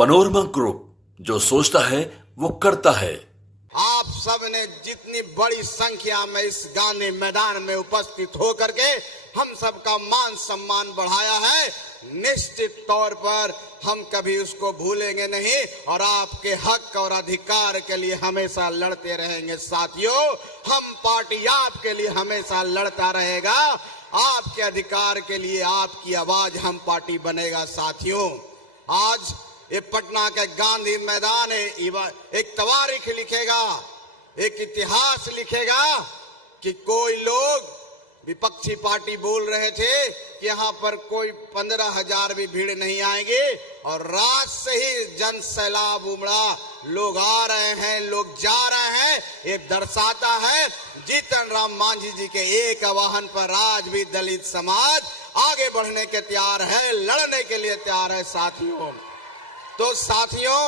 Panorama group, जो सोचता है वो करता है। आप सब ने जितनी बड़ी संख्या में इस गांधी मैदान में उपस्थित होकर के हम सबका मान सम्मान बढ़ाया है, निश्चित तौर पर हम कभी उसको भूलेंगे नहीं और आपके हक और अधिकार के लिए हमेशा लड़ते रहेंगे। साथियों, हम पार्टी आपके लिए हमेशा लड़ता रहेगा, आपके अधिकार के लिए आपकी आवाज हम पार्टी बनेगा। साथियों, आज ये पटना के गांधी मैदान एक तवारीख लिखेगा, एक इतिहास लिखेगा कि कोई लोग विपक्षी पार्टी बोल रहे थे कि यहाँ पर कोई 15,000 भी भीड़ नहीं आएगी और रात से ही जन सैलाब उमड़ा, लोग आ रहे हैं, लोग जा रहे हैं। ये दर्शाता है जीतन राम मांझी जी के एक आह्वान पर आज भी दलित समाज आगे बढ़ने के तैयार है, लड़ने के लिए तैयार है। साथियों, तो साथियों,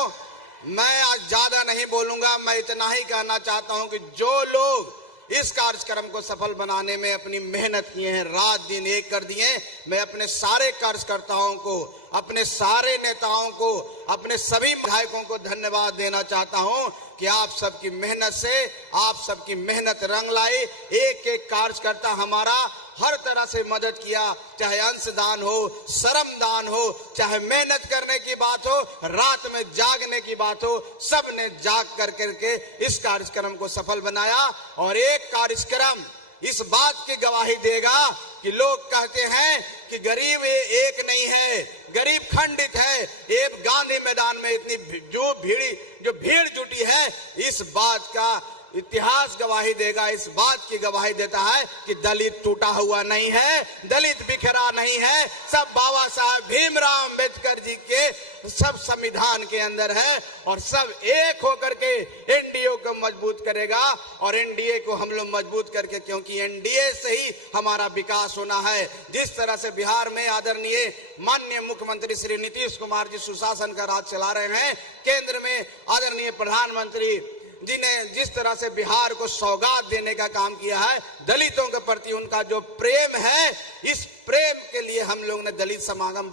मैं आज ज्यादा नहीं बोलूंगा, मैं इतना ही कहना चाहता हूं कि जो लोग इस कार्यक्रम को सफल बनाने में अपनी मेहनत किए हैं, रात दिन एक कर दिए, मैं अपने सारे कार्यकर्ताओं को, अपने सारे नेताओं को, अपने सभी विधायकों को धन्यवाद देना चाहता हूं कि आप सबकी मेहनत से, आप सबकी मेहनत रंग लाई। एक एक कार्यकर्ता हमारा हर तरह से मदद किया, चाहे अंशदान हो, श्रम दान हो, चाहे मेहनत करने की बात हो, रात में जागने की बात हो, सब ने जाग कर करके इस कार्यक्रम को सफल बनाया। और एक कार्यक्रम इस बात की गवाही देगा कि लोग कहते हैं कि गरीब एक नहीं है, गरीब खंडित है। एक गांधी मैदान में इतनी जो भीड़ जुटी है, इस बात का इतिहास गवाही देगा, इस बात की गवाही देता है कि दलित टूटा हुआ नहीं है, दलित बिखरा नहीं है, सब बाबा साहब भीमराव अंबेडकर जी के सब संविधान के अंदर है और सब एक होकर के एनडीए को मजबूत करेगा। और एनडीए को हम लोग मजबूत करके, क्योंकि एनडीए से ही हमारा विकास होना है। जिस तरह से बिहार में आदरणीय माननीय मुख्यमंत्री श्री नीतीश कुमार जी सुशासन का राज चला रहे हैं, केंद्र में आदरणीय प्रधानमंत्री जी ने जिस तरह से बिहार को सौगात देने का काम किया है, दलितों के प्रति उनका जो प्रेम है, इस प्रेम के लिए हम लोग ने दलित समागम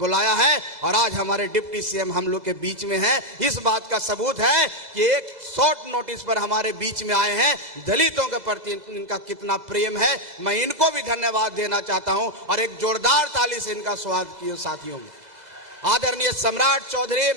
बुलाया है और आज हमारे डिप्टी सीएम हम लोग के बीच में है। इस बात का सबूत है कि एक शॉर्ट नोटिस पर हमारे बीच में आए हैं, दलितों के प्रति इनका कितना प्रेम है। मैं इनको भी धन्यवाद देना चाहता हूं और एक जोरदार ताली से इनका स्वागत किया। साथियों, आदरणीय सम्राट चौधरी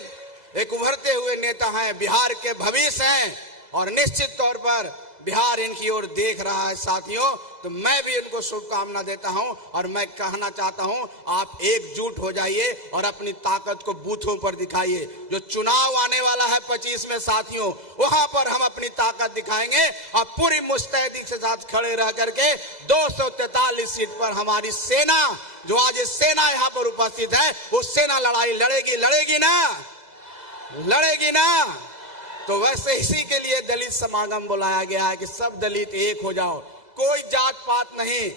एक उभरते हुए नेता हैं, बिहार के भविष्य हैं और निश्चित तौर पर बिहार इनकी ओर देख रहा है। साथियों, तो मैं भी इनको शुभकामना देता हूं और मैं कहना चाहता हूं, आप एकजुट हो जाइए और अपनी ताकत को बूथों पर दिखाइए। जो चुनाव आने वाला है 25 में साथियों, वहां पर हम अपनी ताकत दिखाएंगे और पूरी मुस्तैदी के साथ खड़े रह करके 243 सीट पर हमारी सेना, जो आज सेना यहाँ पर उपस्थित है, वो सेना लड़ाई लड़ेगी ना। तो वैसे इसी के लिए दलित समागम बुलाया गया है कि सब दलित एक हो जाओ, कोई जात पात नहीं,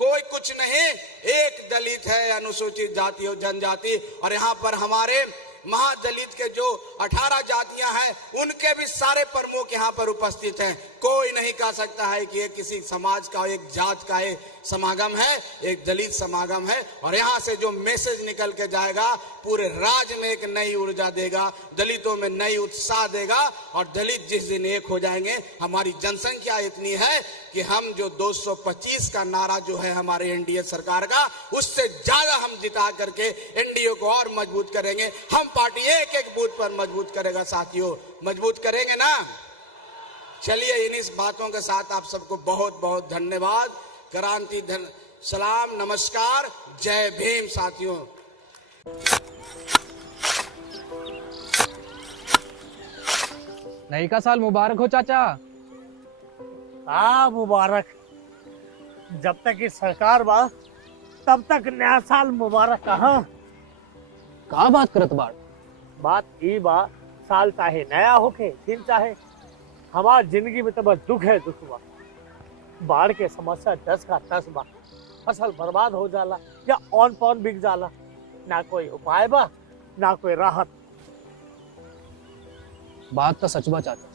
कोई कुछ नहीं, एक दलित है, अनुसूचित जाति और जनजाति। और यहाँ पर हमारे महादलित के जो 18 जातियां हैं, उनके भी सारे प्रमुख यहाँ पर उपस्थित हैं। कोई नहीं कह सकता है कि ये किसी समाज का, एक जात का एक समागम है, एक दलित समागम है। और यहाँ से जो मैसेज निकल के जाएगा, पूरे राज्य में एक नई ऊर्जा देगा, दलितों में नई उत्साह देगा। और दलित जिस दिन एक हो जाएंगे, हमारी जनसंख्या इतनी है कि हम जो 225 का नारा जो है हमारे एनडीए सरकार का, उससे ज्यादा हम जिता करके एनडीए को और मजबूत करेंगे। हम पार्टी एक एक बूथ पर मजबूत करेगा। साथियों, मजबूत करेंगे ना। चलिए, इन्हीं बातों के साथ आप सबको बहुत बहुत धन्यवाद, क्रांति सलाम, नमस्कार, जय भीम। साथियों, नई का साल मुबारक हो चाचा। मुबारक। जब तक ये सरकार बा तब तक नया साल मुबारक। कहाँ बात करत बात ई बा, साल चाहे नया होके दिन चाहे, हमार जिंदगी में तो बस दुख है, दुख बा। बाढ़ के समस्या 10 का 10 बा, फसल बर्बाद हो जाला या ऑन पॉन बिक जाला, ना कोई उपाय बा ना कोई राहत। बात तो सच बा चाचा,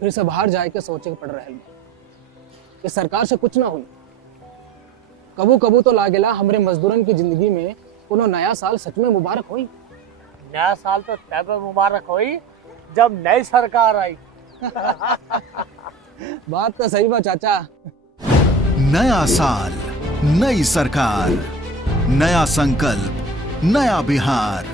फिर से बाहर जाए के सोचे पड़ रहे कि सरकार से कुछ ना हुई। कबू कबू तो लागेला हमरे मजदूरन की जिंदगी में कोनो नया साल सच में मुबारक हुई। नया साल तो तब मुबारक हुई जब नई सरकार आई। बात तो सही बा चाचा। नया साल, नई सरकार, नया संकल्प, नया बिहार।